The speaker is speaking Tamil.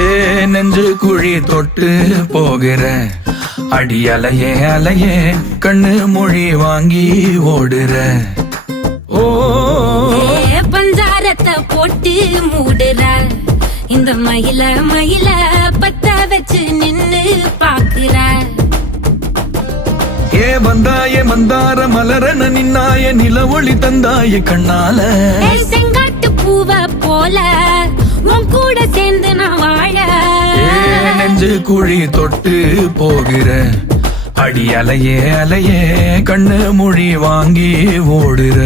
ஏ நெஞ்சு குழி தொட்டு போகிற அடி அலையே அலையே கண்ணு மொழி வாங்கி ஓடுற. ஓ பஞ்சாரத்தை போட்டு மூடுற இந்த மயில மயில பத்த வச்சு நின்னு பாக்குற. ஏ வந்தாய மந்தார மலரன நின்னாய நில ஒளி தந்தாய கண்ணால. செங்காட்டு பூவ போல உன் கூட சேர்ந்து நான் வாழ. நெஞ்சு குழி தொட்டு போகிற அடி அலையே அலையே கண்ணு மொழி வாங்கி ஓடுற.